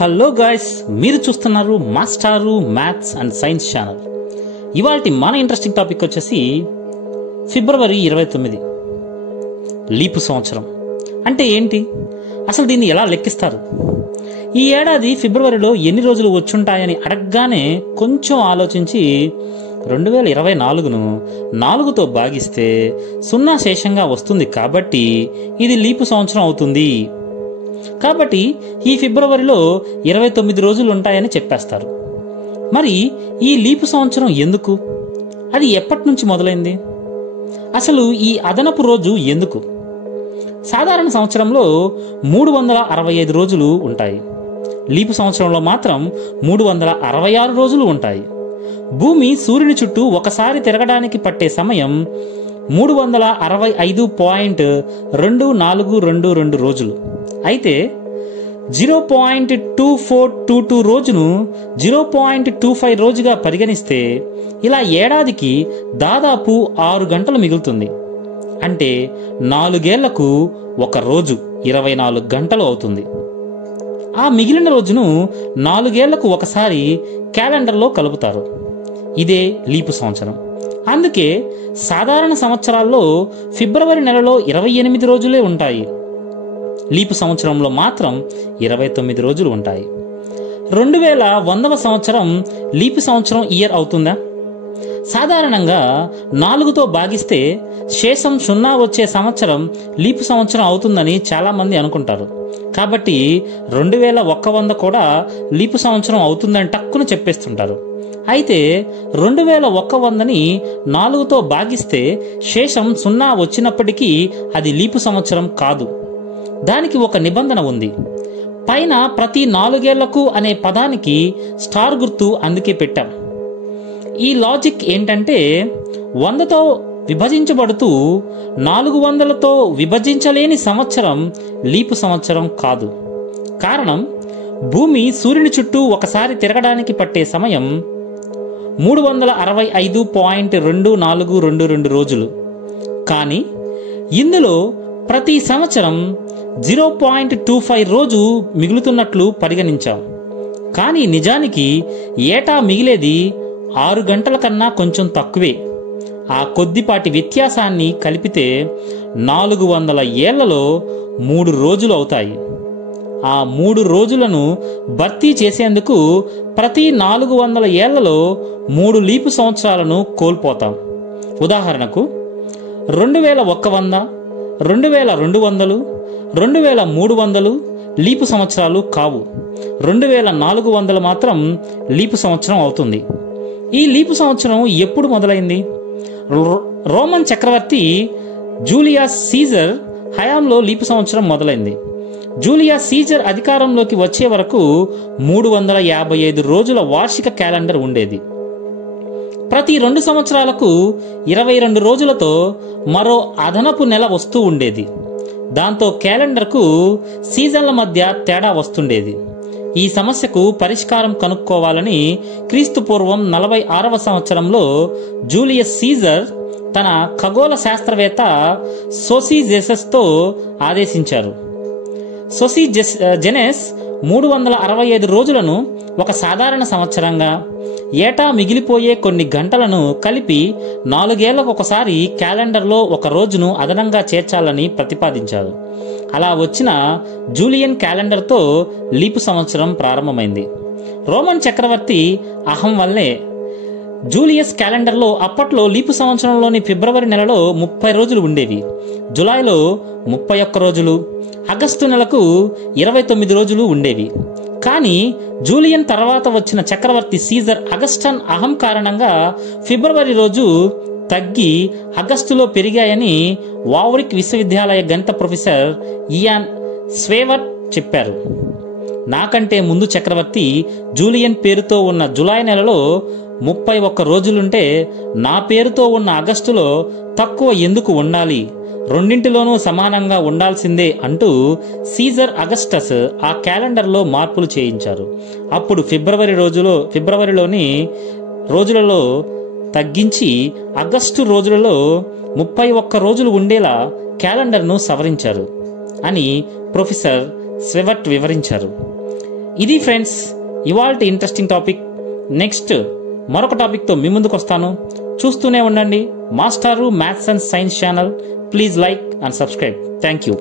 Hello guys, మీరు చూస్తున్నారు మాస్టారు మ్యాథ్స్ అండ్ సైన్స్ ఛానల్. ఇవాల్టి మన ఇంట్రెస్టింగ్ టాపిక్ వచ్చేసి ఫిబ్రవరి 29 లీపు సంవత్సరం అంటే ఏంటి, అసలు దీన్ని ఎలా లెక్కిస్తారు, ఈ ఏడాది ఫిబ్రవరిలో ఎన్ని రోజులు వచ్చుంటాయని అడగగానే కొంచెం ఆలోచించి 2024ను 4తో భాగిస్తే 0 శేషంగా వస్తుంది కాబట్టి ఇది లీపు సంవత్సరం అవుతుంది. కాబట్టి ఈ ఫిబ్రవరిలో 29 రోజులు ఉంటాయని చెప్పేస్తారు. మరి ఈ లీపు సంవత్సరం ఎందుకు, అది ఎప్పటి నుంచి మొదలైంది, అసలు ఈ అదనపు రోజు ఎందుకు? సాధారణ సంవత్సరంలో 365 రోజులు ఉంటాయి, లీపు సంవత్సరంలో మాత్రం 366 రోజులు ఉంటాయి. భూమి సూర్యుని చుట్టూ ఒకసారి తిరగడానికి పట్టే సమయం 365.2422 రోజులు. అయితే 0.2422 రోజును 0.25 రోజుగా పరిగణిస్తే ఇలా ఏడాదికి దాదాపు 6 గంటలు మిగులుతుంది. అంటే 4 ఏళ్లకు ఒక రోజు 24 గంటలు అవుతుంది. ఆ మిగిలిన రోజును 4 ఏళ్లకు ఒకసారి క్యాలెండర్లో కలుపుతారు. ఇదే లీపు సంవత్సరం. అందుకే సాధారణ సంవత్సరాల్లో ఫిబ్రవరి నెలలో 28 రోజులే ఉంటాయి, లీపు సంవత్సరంలో మాత్రం 29 రోజులు ఉంటాయి. 2100వ సంవత్సరం లీపు సంవత్సరం ఇయర్ అవుతుందా? సాధారణంగా 4తో భాగిస్తే శేషం 0 వచ్చే సంవత్సరం లీపు సంవత్సరం అవుతుందని చాలా మంది అనుకుంటారు. కాబట్టి 2100 కూడా లీపు సంవత్సరం అవుతుందని టక్కున చెప్పేస్తుంటారు. అయితే 2100ని 4తో భాగిస్తే శేషం 0 వచ్చినప్పటికీ అది లీపు సంవత్సరం కాదు. దానికి ఒక నిబంధన ఉంది. పైన ప్రతి 4 ఏళ్లకు అనే పదానికి స్టార్ గుర్తు అందుకే పెట్టాం. ఈ లాజిక్ ఏంటంటే 100తో విభజించబడుతూ 400లతో విభజించలేని సంవత్సరం లీపు సంవత్సరం కాదు. కారణం, భూమి సూర్యుని చుట్టూ ఒకసారి తిరగడానికి పట్టే సమయం 365.2422 రోజులు. కానీ ఇందులో ప్రతి సంవత్సరం 0.25 రోజు మిగులుతున్నట్లు పరిగణించాం. కానీ నిజానికి ఏటా మిగిలేది 6 గంటల కన్నా కొంచెం తక్కువే. ఆ కొద్దిపాటి వ్యత్యాసాన్ని కలిపితే 400 ఏళ్లలో 3 రోజులు అవుతాయి. ఆ 3 రోజులను భర్తీ చేసేందుకు ప్రతి 400 ఏళ్లలో 3 లీపు సంవత్సరాలను కోల్పోతాం. ఉదాహరణకు 2100, 2200, 2300 లీపు సంవత్సరాలు కావు. 2400 మాత్రం లీపు సంవత్సరం అవుతుంది. ఈ లీపు సంవత్సరం ఎప్పుడు మొదలైంది? రోమన్ చక్రవర్తి జూలియస్ సీజర్ హయాంలో లీపు సంవత్సరం మొదలైంది. జూలియస్ సీజర్ అధికారంలోకి వచ్చే వరకు 355 రోజుల వార్షిక క్యాలెండర్ ఉండేది. ప్రతి 2 సంవత్సరాలకు 22 రోజులతో మరో అదనపు నెల వస్తూ ఉండేది. దాంతో క్యాలెండర్కు సీజన్ల మధ్య తేడా వస్తుండేది. ఈ సమస్యకు పరిష్కారం కనుక్కోవాలని క్రీస్తు పూర్వం 46వ సంవత్సరంలో జూలియస్ సీజర్ తన ఖగోళ శాస్త్రవేత్త సోసిజెనస్తో ఆదేశించారు. సోసిజెనస్ 365 రోజులను ఒక సాధారణ సంవత్సరంగా, ఏటా మిగిలిపోయే కొన్ని గంటలను కలిపి 4 ఏళ్లకు ఒకసారి క్యాలెండర్లో ఒక రోజును అదనంగా చేర్చాలని ప్రతిపాదించారు. అలా వచ్చిన జూలియన్ క్యాలెండర్తో లీపు సంవత్సరం ప్రారంభమైంది. రోమన్ చక్రవర్తి అహం వల్లే జూలియస్ క్యాలెండర్లో అప్పట్లో లీపు సంవత్సరంలోని ఫిబ్రవరి నెలలో 30 రోజులు ఉండేవి, జులైలో 31 రోజులు, ఆగస్టు నెలకు 29 రోజులు ఉండేవి. కానీ జూలియన్ తర్వాత వచ్చిన చక్రవర్తి సీజర్ అగస్టన్ అహం కారణంగా ఫిబ్రవరి రోజు తగ్గి ఆగస్టులో పెరిగాయని వావరిక్ విశ్వవిద్యాలయ గణిత ప్రొఫెసర్ ఇయాన్ స్వేవర్ట్ చెప్పారు. నాకంటే ముందు చక్రవర్తి జూలియన్ పేరుతో ఉన్న జులై నెలలో 31 రోజులుంటే నా పేరుతో ఉన్న ఆగస్టులో తక్కువ ఎందుకు ఉండాలి, రెండింటిలోనూ సమానంగా ఉండాల్సిందే అంటూ సీజర్ అగస్టస్ ఆ క్యాలెండర్లో మార్పులు చేయించారు. అప్పుడు ఫిబ్రవరిలోని రోజులలో తగ్గించి ఆగస్టు రోజులలో 31 రోజులు ఉండేలా క్యాలెండర్ను సవరించారు అని ప్రొఫెసర్ స్వెవర్ట్ వివరించారు. ఇది ఫ్రెండ్స్ ఇవాల్టి ఇంట్రెస్టింగ్ టాపిక్. నెక్స్ట్ మరొక టాపిక్తో మీ ముందుకు వస్తాను. చూస్తూనే ఉండండి మాస్టారు maths and science channel. Please like and subscribe. Thank you.